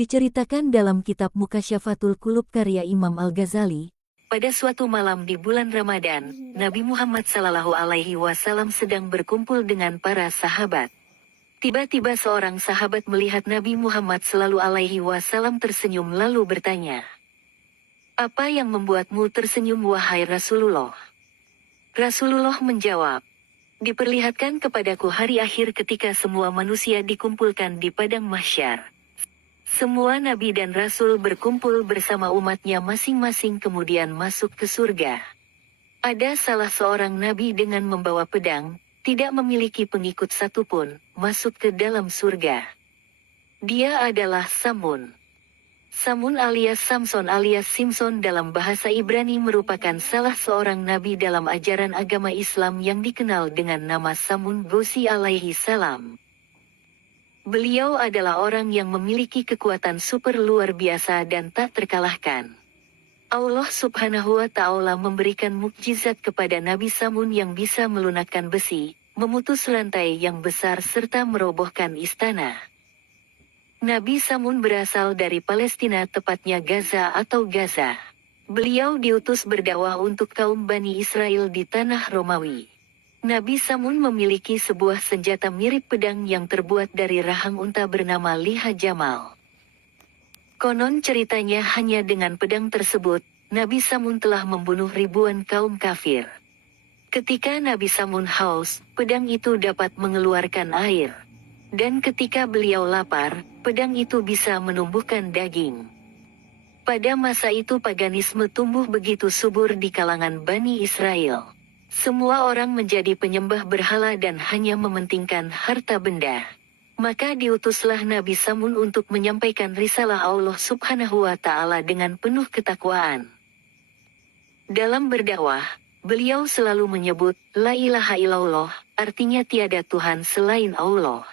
Diceritakan dalam kitab Mukasyafatul Qulub karya Imam Al-Ghazali, pada suatu malam di bulan Ramadan, Nabi Muhammad SAW sedang berkumpul dengan para sahabat. Tiba-tiba seorang sahabat melihat Nabi Muhammad SAW tersenyum lalu bertanya, "Apa yang membuatmu tersenyum wahai Rasulullah?" Rasulullah menjawab, "Diperlihatkan kepadaku hari akhir ketika semua manusia dikumpulkan di padang mahsyar. Semua nabi dan rasul berkumpul bersama umatnya masing-masing kemudian masuk ke surga. Ada salah seorang nabi dengan membawa pedang, tidak memiliki pengikut satupun, masuk ke dalam surga. Dia adalah Samun. Samun alias Samson alias Simson dalam bahasa Ibrani merupakan salah seorang nabi dalam ajaran agama Islam yang dikenal dengan nama Samun Gosi alaihi salam. Beliau adalah orang yang memiliki kekuatan super luar biasa dan tak terkalahkan. Allah Subhanahu wa Ta'ala memberikan mukjizat kepada Nabi Samun yang bisa melunakkan besi, memutus rantai yang besar serta merobohkan istana. Nabi Samun berasal dari Palestina, tepatnya Gaza atau Gaza. Beliau diutus berdakwah untuk kaum Bani Israel di tanah Romawi. Nabi Samun memiliki sebuah senjata mirip pedang yang terbuat dari rahang unta bernama liha jamal. Konon ceritanya hanya dengan pedang tersebut, Nabi Samun telah membunuh ribuan kaum kafir. Ketika Nabi Samun haus, pedang itu dapat mengeluarkan air. Dan ketika beliau lapar, pedang itu bisa menumbuhkan daging. Pada masa itu paganisme tumbuh begitu subur di kalangan Bani Israel. Semua orang menjadi penyembah berhala dan hanya mementingkan harta benda. Maka diutuslah Nabi Samun untuk menyampaikan risalah Allah Subhanahu wa Ta'ala dengan penuh ketakwaan. Dalam berdakwah, beliau selalu menyebut, "La ilaha illallah," artinya tiada Tuhan selain Allah.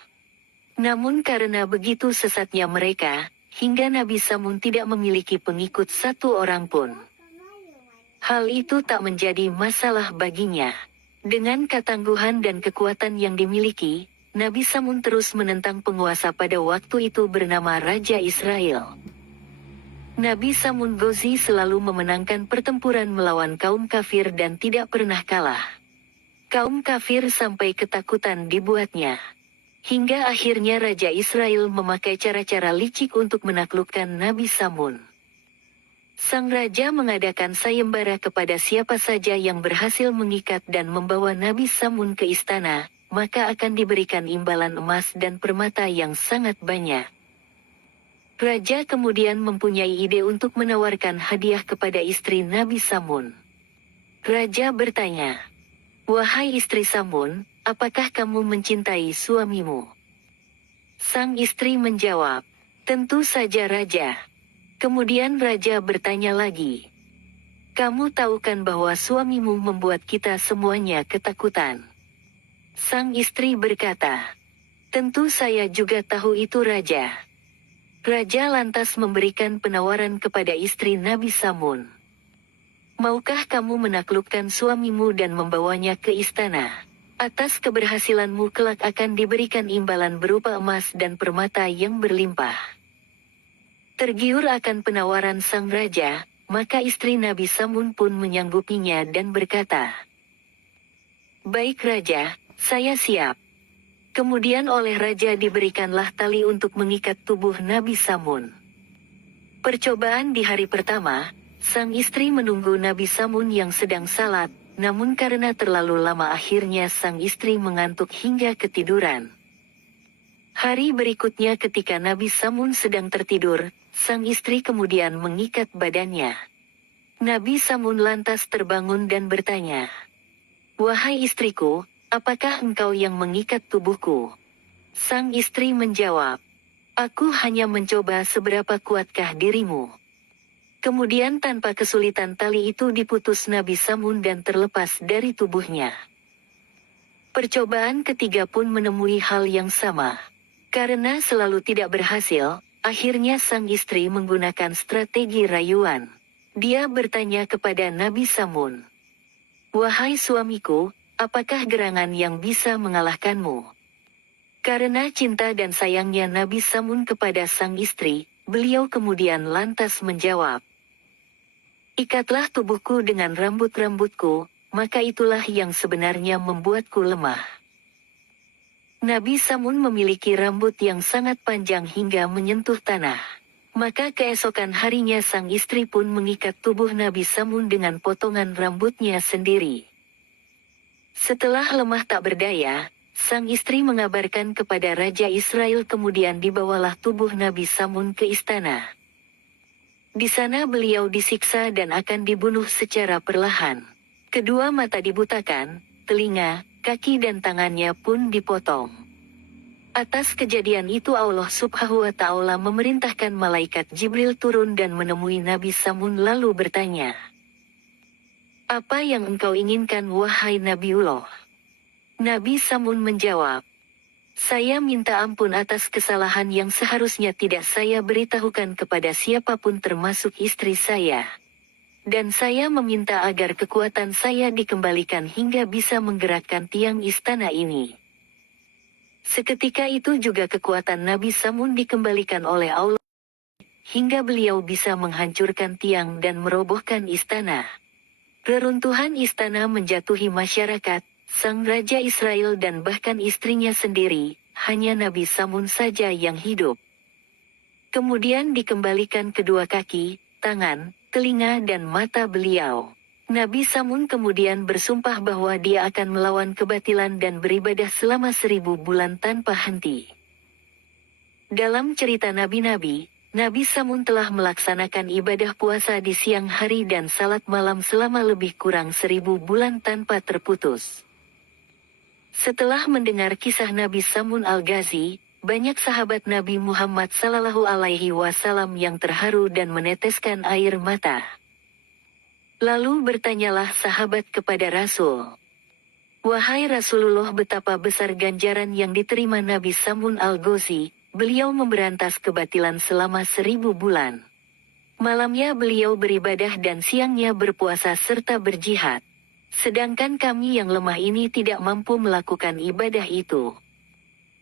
Namun karena begitu sesatnya mereka, hingga Nabi Samun tidak memiliki pengikut satu orang pun. Hal itu tak menjadi masalah baginya. Dengan ketangguhan dan kekuatan yang dimiliki, Nabi Samun terus menentang penguasa pada waktu itu bernama Raja Israel. Nabi Samun Gozi selalu memenangkan pertempuran melawan kaum kafir dan tidak pernah kalah. Kaum kafir sampai ketakutan dibuatnya. Hingga akhirnya Raja Israel memakai cara-cara licik untuk menaklukkan Nabi Samun. Sang raja mengadakan sayembara kepada siapa saja yang berhasil mengikat dan membawa Nabi Samun ke istana, maka akan diberikan imbalan emas dan permata yang sangat banyak. Raja kemudian mempunyai ide untuk menawarkan hadiah kepada istri Nabi Samun. Raja bertanya, "Wahai istri Samun, apakah kamu mencintai suamimu?" Sang istri menjawab, "Tentu saja Raja." Kemudian Raja bertanya lagi, "Kamu tahu kan bahwa suamimu membuat kita semuanya ketakutan?" Sang istri berkata, "Tentu saya juga tahu itu Raja." Raja lantas memberikan penawaran kepada istri Nabi Samun. "Maukah kamu menaklukkan suamimu dan membawanya ke istana? Atas keberhasilanmu kelak akan diberikan imbalan berupa emas dan permata yang berlimpah." Tergiur akan penawaran sang raja, maka istri Nabi Samun pun menyanggupinya dan berkata, "Baik Raja, saya siap." Kemudian oleh raja diberikanlah tali untuk mengikat tubuh Nabi Samun. Percobaan di hari pertama, sang istri menunggu Nabi Samun yang sedang salat, namun karena terlalu lama akhirnya sang istri mengantuk hingga ketiduran. Hari berikutnya ketika Nabi Samun sedang tertidur, sang istri kemudian mengikat badannya. Nabi Samun lantas terbangun dan bertanya, "Wahai istriku, apakah engkau yang mengikat tubuhku?" Sang istri menjawab, "Aku hanya mencoba seberapa kuatkah dirimu." Kemudian tanpa kesulitan tali itu diputus Nabi Samun dan terlepas dari tubuhnya. Percobaan ketiga pun menemui hal yang sama. Karena selalu tidak berhasil, akhirnya sang istri menggunakan strategi rayuan. Dia bertanya kepada Nabi Samun, "Wahai suamiku, apakah gerangan yang bisa mengalahkanmu?" Karena cinta dan sayangnya Nabi Samun kepada sang istri, beliau kemudian lantas menjawab, "Ikatlah tubuhku dengan rambut-rambutku, maka itulah yang sebenarnya membuatku lemah." Nabi Samun memiliki rambut yang sangat panjang hingga menyentuh tanah. Maka keesokan harinya sang istri pun mengikat tubuh Nabi Samun dengan potongan rambutnya sendiri. Setelah lemah tak berdaya, sang istri mengabarkan kepada Raja Israel, kemudian dibawalah tubuh Nabi Samun ke istana. Di sana beliau disiksa dan akan dibunuh secara perlahan. Kedua mata dibutakan, telinga, kaki dan tangannya pun dipotong. Atas kejadian itu Allah Subhanahu wa Ta'ala memerintahkan malaikat Jibril turun dan menemui Nabi Samun lalu bertanya, "Apa yang engkau inginkan wahai Nabiullah?" Nabi Samun menjawab, "Saya minta ampun atas kesalahan yang seharusnya tidak saya beritahukan kepada siapapun termasuk istri saya. Dan saya meminta agar kekuatan saya dikembalikan hingga bisa menggerakkan tiang istana ini." Seketika itu juga kekuatan Nabi Samun dikembalikan oleh Allah, hingga beliau bisa menghancurkan tiang dan merobohkan istana. Reruntuhan istana menjatuhi masyarakat, sang Raja Israel dan bahkan istrinya sendiri, hanya Nabi Samun saja yang hidup. Kemudian dikembalikan kedua kaki, tangan, telinga dan mata beliau. Nabi Samun kemudian bersumpah bahwa dia akan melawan kebatilan dan beribadah selama 1000 bulan tanpa henti. Dalam cerita nabi-nabi, Nabi Samun telah melaksanakan ibadah puasa di siang hari dan salat malam selama lebih kurang 1000 bulan tanpa terputus. Setelah mendengar kisah Nabi Samun Al-Ghazi, banyak sahabat Nabi Muhammad Sallallahu Alaihi Wasallam yang terharu dan meneteskan air mata. Lalu bertanyalah sahabat kepada Rasul, "Wahai Rasulullah, betapa besar ganjaran yang diterima Nabi Samun Al-Ghazi, beliau memberantas kebatilan selama 1000 bulan. Malamnya beliau beribadah dan siangnya berpuasa serta berjihad. Sedangkan kami yang lemah ini tidak mampu melakukan ibadah itu."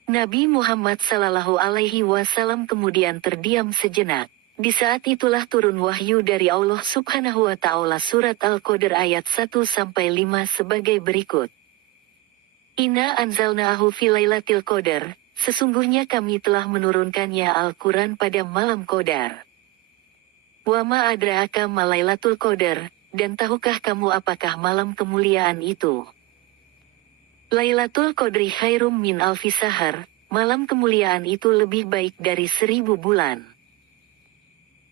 Nabi Muhammad Sallallahu Alaihi Wasallam kemudian terdiam sejenak. Di saat itulah turun wahyu dari Allah Subhanahu wa Ta'ala surat Al-Qadr ayat 1-5 sebagai berikut. "Inna anzalnahu fi lailatul qadar, sesungguhnya kami telah menurunkannya Al-Quran pada malam Qadar. Wa ma adraka ma lailatul qadar, dan tahukah kamu apakah malam kemuliaan itu? Lailatul Qadri khairum min alfi sahar, malam kemuliaan itu lebih baik dari 1000 bulan.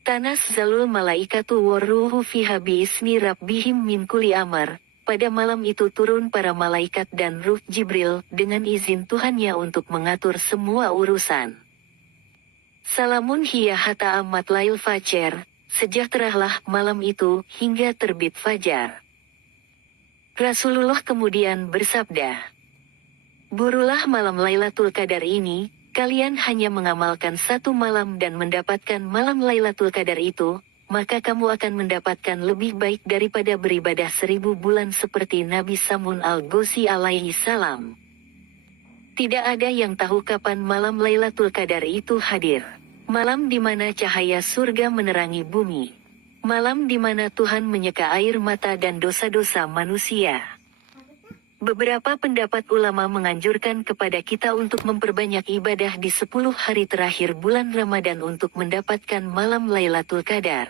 Tanazzalul malaikatu warruhu fiha biismi rabbihim min kulli amar, pada malam itu turun para malaikat dan ruh Jibril dengan izin Tuhannya untuk mengatur semua urusan. Salamun hiya hatta amat lail fajar, sejahteralah malam itu hingga terbit fajar." Rasulullah kemudian bersabda, "Burulah malam Lailatul Qadar ini, kalian hanya mengamalkan 1 malam dan mendapatkan malam Lailatul Qadar itu, maka kamu akan mendapatkan lebih baik daripada beribadah 1000 bulan seperti Nabi Samun Al-Ghazi alaihi salam." Tidak ada yang tahu kapan malam Lailatul Qadar itu hadir. Malam di mana cahaya surga menerangi bumi. Malam di mana Tuhan menyeka air mata dan dosa-dosa manusia. Beberapa pendapat ulama menganjurkan kepada kita untuk memperbanyak ibadah di 10 hari terakhir bulan Ramadan untuk mendapatkan malam Lailatul Qadar.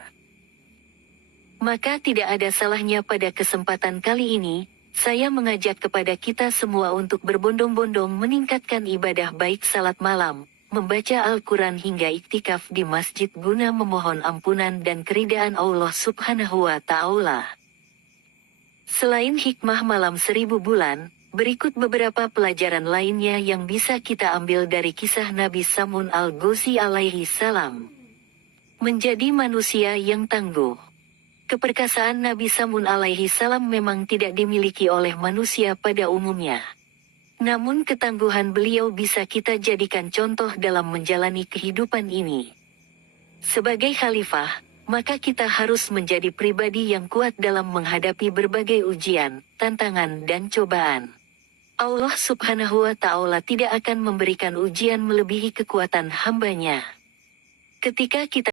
Maka tidak ada salahnya pada kesempatan kali ini, saya mengajak kepada kita semua untuk berbondong-bondong meningkatkan ibadah baik salat malam, membaca Al-Quran hingga iktikaf di masjid guna memohon ampunan dan keridaan Allah Subhanahu wa Ta'ala. Selain hikmah malam 1000 bulan, berikut beberapa pelajaran lainnya yang bisa kita ambil dari kisah Nabi Samun Al-Ghazi alaihi salam. Menjadi manusia yang tangguh. Keperkasaan Nabi Samun alaihi salam memang tidak dimiliki oleh manusia pada umumnya. Namun ketangguhan beliau bisa kita jadikan contoh dalam menjalani kehidupan ini. Sebagai khalifah, maka kita harus menjadi pribadi yang kuat dalam menghadapi berbagai ujian, tantangan dan cobaan. Allah Subhanahu wa Ta'ala tidak akan memberikan ujian melebihi kekuatan hambanya. Ketika kita